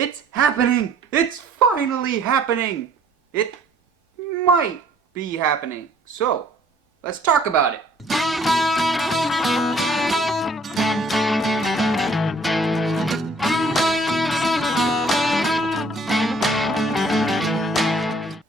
It's happening! It's finally happening! It might be happening. So, let's talk about it.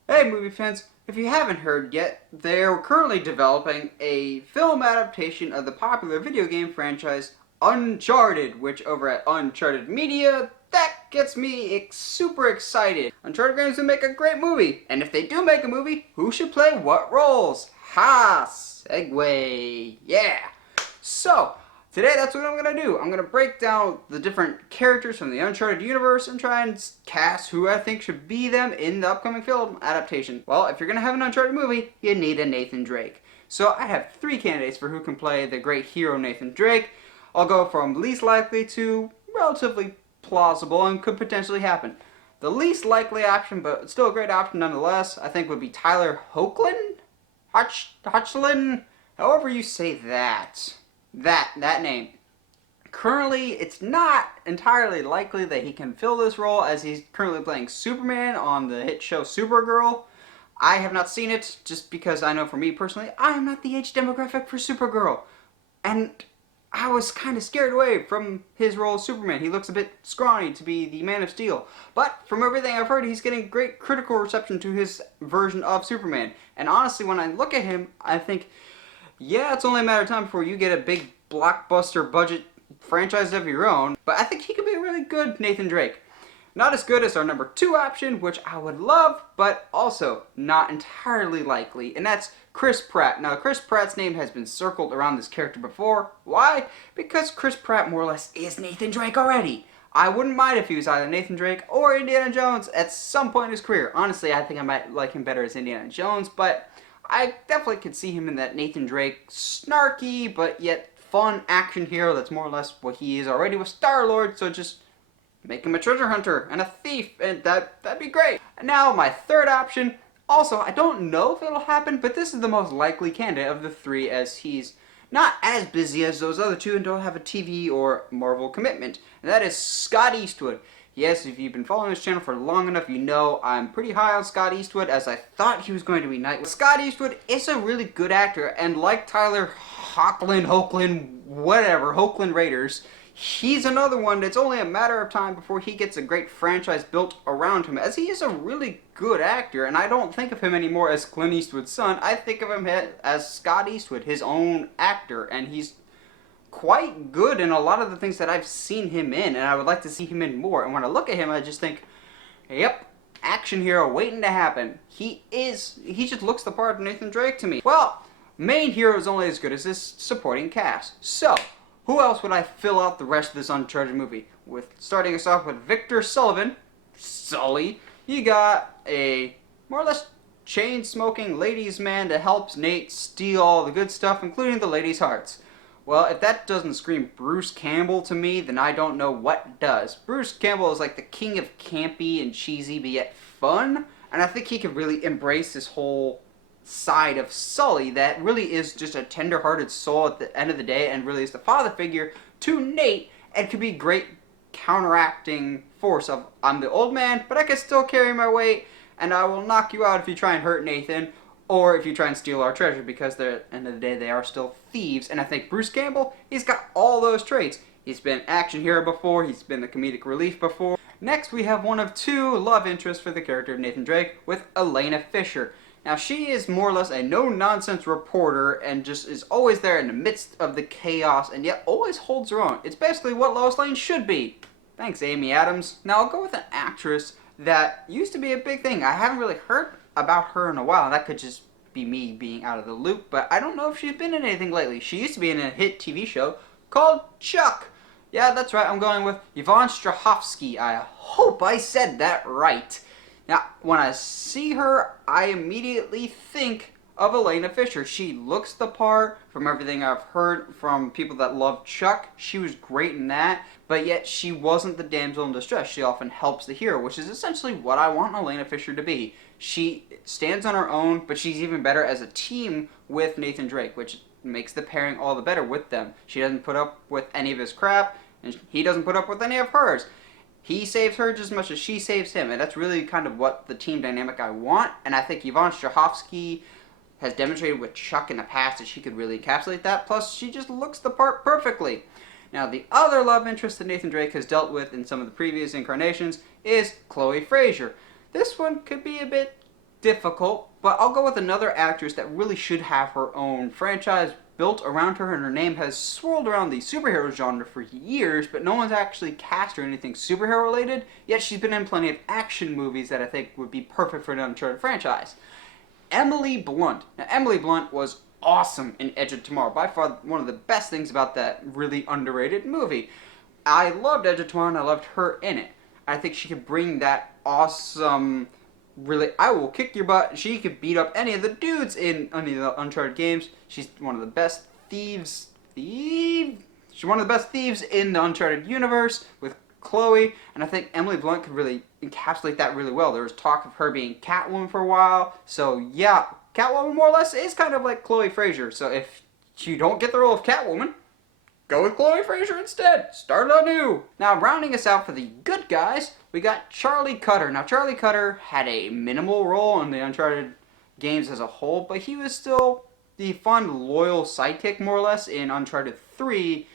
Hey movie fans, if you haven't heard yet, they're currently developing a film adaptation of the popular video game franchise Uncharted, which over at Uncharted Media, that gets me super excited. Uncharted games will make a great movie, and if they do make a movie, who should play what roles? Ha! Segue! Yeah! So, today that's what I'm going to do. I'm going to break down the different characters from the Uncharted universe and try and cast who I think should be them in the upcoming film adaptation. Well, if you're going to have an Uncharted movie, you need a Nathan Drake. So I have 3 candidates for who can play the great hero Nathan Drake. I'll go from least likely to relatively plausible and could potentially happen. The least likely option, but still a great option nonetheless, I think would be Tyler Hoechlin? Hoechlin? However you say that. That name. Currently, it's not entirely likely that he can fill this role, as he's currently playing Superman on the hit show Supergirl. I have not seen it, just because I know for me personally, I am not the age demographic for Supergirl. And I was kind of scared away from his role as Superman. He looks a bit scrawny to be the Man of Steel. But from everything I've heard, he's getting great critical reception to his version of Superman. And honestly, when I look at him, I think, yeah, it's only a matter of time before you get a big blockbuster budget franchise of your own. But I think he could be a really good Nathan Drake. Not as good as our number 2 option, which I would love, but also not entirely likely, and that's Chris Pratt. Now, Chris Pratt's name has been circled around this character before. Why? Because Chris Pratt more or less is Nathan Drake already. I wouldn't mind if he was either Nathan Drake or Indiana Jones at some point in his career. Honestly, I think I might like him better as Indiana Jones, but I definitely could see him in that Nathan Drake snarky, but yet fun action hero that's more or less what he is already with Star-Lord, so just make him a treasure hunter and a thief, and that'd be great. And now, my 3rd option, also, I don't know if it'll happen, but this is the most likely candidate of the 3, as he's not as busy as those other 2 and don't have a TV or Marvel commitment, and that is Scott Eastwood. Yes, if you've been following this channel for long enough, you know I'm pretty high on Scott Eastwood, as I thought he was going to be Nightwing. Scott Eastwood is a really good actor, and like Tyler Hoechlin Raiders, he's another one that's only a matter of time before he gets a great franchise built around him, as he is a really good actor, and I don't think of him anymore as Clint Eastwood's son. I think of him as Scott Eastwood, his own actor, and he's quite good in a lot of the things that I've seen him in, and I would like to see him in more. And when I look at him, I just think, yep, action hero waiting to happen. He just looks the part of Nathan Drake to me. Well, main hero is only as good as his supporting cast. So, who else would I fill out the rest of this Uncharted movie with? Starting us off with Victor Sullivan, Sully. You got a more or less chain-smoking ladies' man that helps Nate steal all the good stuff, including the ladies' hearts. Well, if that doesn't scream Bruce Campbell to me, then I don't know what does. Bruce Campbell is like the king of campy and cheesy, but yet fun, and I think he could really embrace this whole side of Sully that really is just a tender-hearted soul at the end of the day, and really is the father figure to Nate, and could be great counteracting force of, I'm the old man, but I can still carry my weight, and I will knock you out if you try and hurt Nathan, or if you try and steal our treasure, because at the end of the day, they are still thieves. And I think Bruce Campbell, he's got all those traits. He's been action hero before, he's been the comedic relief before. Next, we have one of 2 love interests for the character of Nathan Drake, with Elena Fisher. Now, she is more or less a no-nonsense reporter, and just is always there in the midst of the chaos, and yet always holds her own. It's basically what Lois Lane should be. Thanks, Amy Adams. Now, I'll go with an actress that used to be a big thing. I haven't really heard about her in a while. That could just be me being out of the loop, but I don't know if she's been in anything lately. She used to be in a hit TV show called Chuck. Yeah, that's right, I'm going with Yvonne Strahovski. I hope I said that right. Now, when I see her, I immediately think of Elena Fisher. She looks the part. From everything I've heard from people that love Chuck, she was great in that, but yet she wasn't the damsel in distress. She often helps the hero, which is essentially what I want Elena Fisher to be. She stands on her own, but she's even better as a team with Nathan Drake, which makes the pairing all the better with them. She doesn't put up with any of his crap, and he doesn't put up with any of hers. he saves her just as much as she saves him, and that's really kind of what the team dynamic I want. And I think Yvonne Strahovski has demonstrated with Chuck in the past that she could really encapsulate that. Plus, she just looks the part perfectly. Now, the other love interest that Nathan Drake has dealt with in some of the previous incarnations is Chloe Frazer. This one could be a bit difficult, but I'll go with another actress that really should have her own franchise built around her, and her name has swirled around the superhero genre for years, but no one's actually cast her anything superhero related, yet she's been in plenty of action movies that I think would be perfect for an Uncharted franchise. Emily Blunt. Now, Emily Blunt was awesome in Edge of Tomorrow. By far one of the best things about that really underrated movie. I loved Edge of Tomorrow and I loved her in it. I think she could bring that awesome, really, I will kick your butt. She could beat up any of the dudes in any of the Uncharted games. She's one of the best thieves. She's one of the best thieves in the Uncharted universe with Chloe, and I think Emily Blunt could really encapsulate that really well. There was talk of her being Catwoman for a while, so yeah, Catwoman more or less is kind of like Chloe Frazer. So if you don't get the role of Catwoman, go with Chloe Frazer instead. Start anew. Now, rounding us out for the good guys, we got Charlie Cutter. Now, Charlie Cutter had a minimal role in the Uncharted games as a whole, but he was still the fun, loyal sidekick, more or less, in Uncharted 3.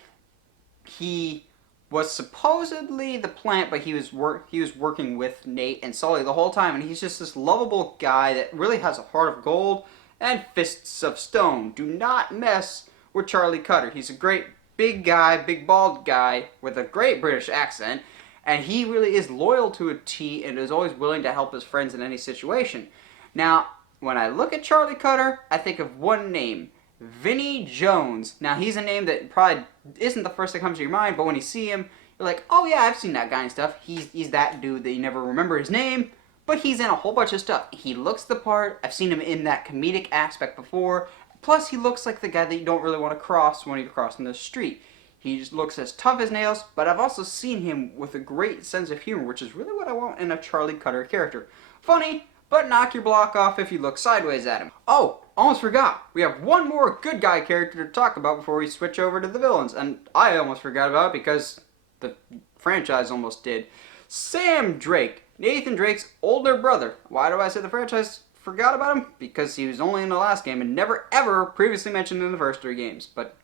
He was supposedly the plant, but he was working with Nate and Sully the whole time, and he's just this lovable guy that really has a heart of gold and fists of stone. Do not mess with Charlie Cutter. He's a great big guy, big bald guy with a great British accent, and he really is loyal to a T and is always willing to help his friends in any situation. Now, when I look at Charlie Cutter, I think of one name, Vinnie Jones. Now, he's a name that probably isn't the first that comes to your mind, but when you see him, you're like, oh yeah, I've seen that guy and stuff. He's that dude that you never remember his name, but he's in a whole bunch of stuff. He looks the part. I've seen him in that comedic aspect before. Plus, he looks like the guy that you don't really want to cross when you're crossing the street. He just looks as tough as nails, but I've also seen him with a great sense of humor, which is really what I want in a Charlie Cutter character. Funny, but knock your block off if you look sideways at him. Oh, almost forgot. We have one more good guy character to talk about before we switch over to the villains, and I almost forgot about it because the franchise almost did. Sam Drake, Nathan Drake's older brother. Why do I say the franchise forgot about him? Because he was only in the last game and never ever previously mentioned in the first 3 games. But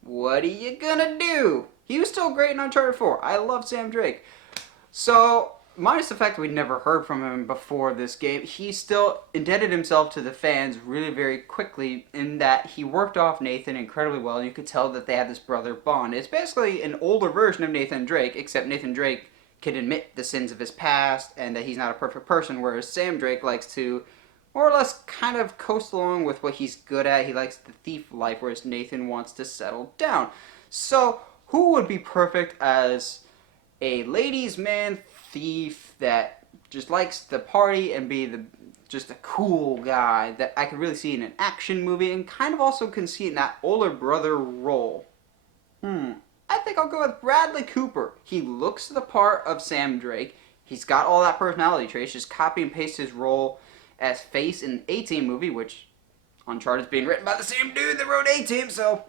what are you gonna do? He was still great in Uncharted 4. I love Sam Drake. So, minus the fact that we'd never heard from him before this game, he still indebted himself to the fans really very quickly in that he worked off Nathan incredibly well, and you could tell that they had this brother bond. It's basically an older version of Nathan Drake, except Nathan Drake can admit the sins of his past and that he's not a perfect person, whereas Sam Drake likes to more or less kind of coast along with what he's good at. He likes the thief life, whereas Nathan wants to settle down. So, who would be perfect as a ladies' man thief that just likes to party and be just a cool guy that I could really see in an action movie and kind of also can see in that older brother role? I think I'll go with Bradley Cooper. He looks the part of Sam Drake. He's got all that personality traits. Just copy and paste his role as Face in the A-Team movie, which Uncharted is being written by the same dude that wrote A-Team, so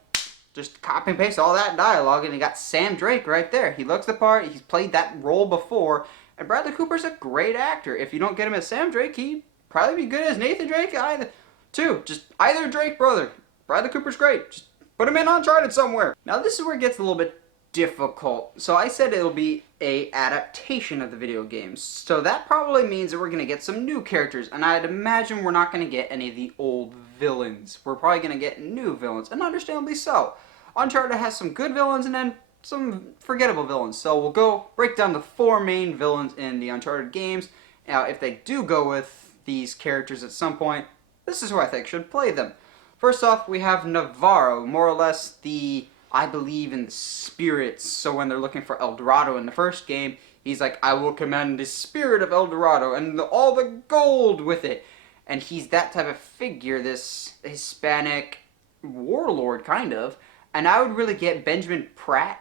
just copy and paste all that dialogue, and you got Sam Drake right there. He looks the part. He's played that role before, and Bradley Cooper's a great actor. If you don't get him as Sam Drake, he'd probably be good as Nathan Drake either. Just either Drake brother. Bradley Cooper's great. Just put him in Uncharted somewhere. Now this is where it gets a little bit difficult. So I said it'll be a adaptation of the video games. So that probably means that we're going to get some new characters, and I'd imagine we're not going to get any of the old villains. We're probably going to get new villains, and understandably so. Uncharted has some good villains and then some forgettable villains. So we'll go break down the 4 main villains in the Uncharted games. Now, if they do go with these characters at some point, this is who I think should play them. First off, we have Navarro, more or less the I believe in the spirits. So when they're looking for El Dorado in the first game, he's like, I will command the spirit of El Dorado and all the gold with it. And he's that type of figure, this Hispanic warlord, kind of. And I would really get Benjamin Pratt,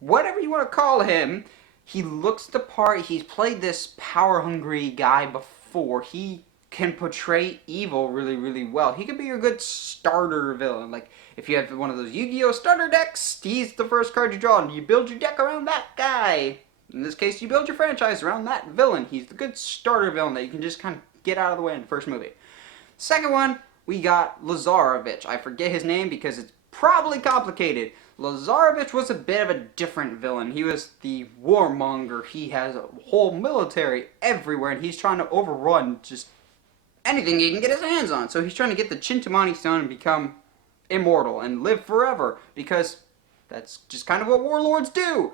whatever you want to call him. He looks the part. He's played this power-hungry guy before. He can portray evil really, really well. He could be a good starter villain. Like, if you have one of those Yu-Gi-Oh! Starter decks, he's the first card you draw, and you build your deck around that guy. In this case, you build your franchise around that villain. He's the good starter villain that you can just kind of get out of the way in the first movie. Second one, we got Lazarevich. I forget his name because it's probably complicated. Lazarevich was a bit of a different villain. He was the warmonger. He has a whole military everywhere, and he's trying to overrun just anything he can get his hands on. So he's trying to get the Chintamani Stone and become immortal and live forever, because that's just kind of what warlords do.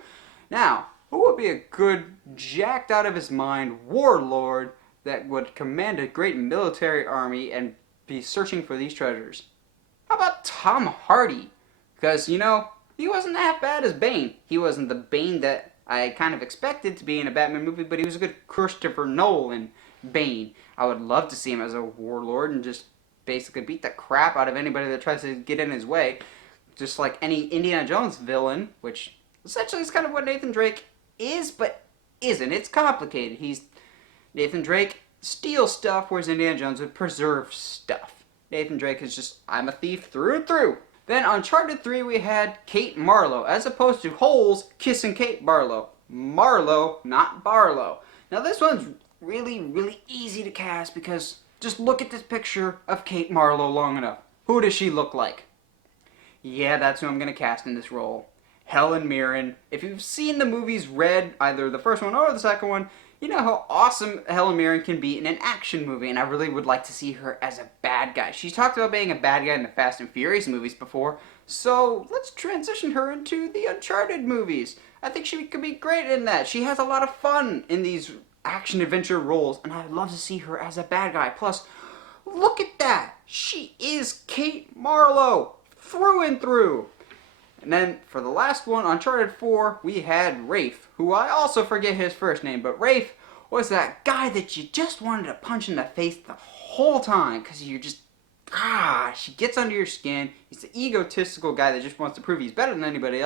Now, who would be a good, jacked out of his mind warlord that would command a great military army and be searching for these treasures? How about Tom Hardy? Because, you know, he wasn't half bad as Bane. He wasn't the Bane that I kind of expected to be in a Batman movie, but he was a good Christopher Nolan Bane. I would love to see him as a warlord and just basically beat the crap out of anybody that tries to get in his way. Just like any Indiana Jones villain, which essentially is kind of what Nathan Drake is, but isn't. It's complicated. Nathan Drake steals stuff, whereas Indiana Jones would preserve stuff. Nathan Drake is just, I'm a thief through and through. Then Uncharted 3 we had Kate Marlowe, as opposed to Holes kissing Kate Barlow. Marlowe, not Barlow. Now this one's really, really easy to cast because just look at this picture of Kate Marlowe long enough. Who does she look like? Yeah, that's who I'm going to cast in this role. Helen Mirren. If you've seen the movies Red, either the first one or the second one, you know how awesome Helen Mirren can be in an action movie, and I really would like to see her as a bad guy. She's talked about being a bad guy in the Fast and Furious movies before, so let's transition her into the Uncharted movies. I think she could be great in that. She has a lot of fun in these action-adventure roles, and I'd love to see her as a bad guy. Plus, look at that! She is Kate Marlowe, through and through. And then, for the last one, Uncharted 4, we had Rafe, who I also forget his first name, but Rafe was that guy that you just wanted to punch in the face the whole time, because you're just, she gets under your skin. He's the egotistical guy that just wants to prove he's better than everybody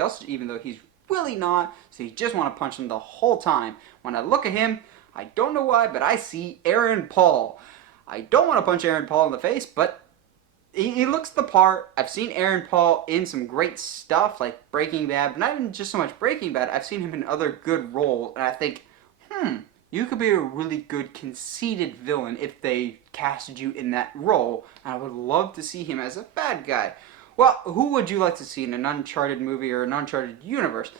else, even though he's really not, so you just want to punch him the whole time. When I look at him, I don't know why, but I see Aaron Paul. I don't want to punch Aaron Paul in the face, but he looks the part. I've seen Aaron Paul in some great stuff like Breaking Bad, but not even just so much Breaking Bad. I've seen him in other good roles, and I think, you could be a really good conceited villain if they casted you in that role, and I would love to see him as a bad guy. Well, who would you like to see in an Uncharted movie or an Uncharted universe?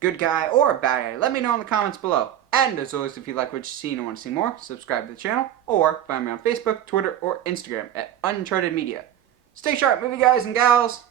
Good guy or a bad guy? Let me know in the comments below. And as always, if you like what you see and want to see more, subscribe to the channel, or find me on Facebook, Twitter, or Instagram at Uncharted Media. Stay sharp, movie guys and gals!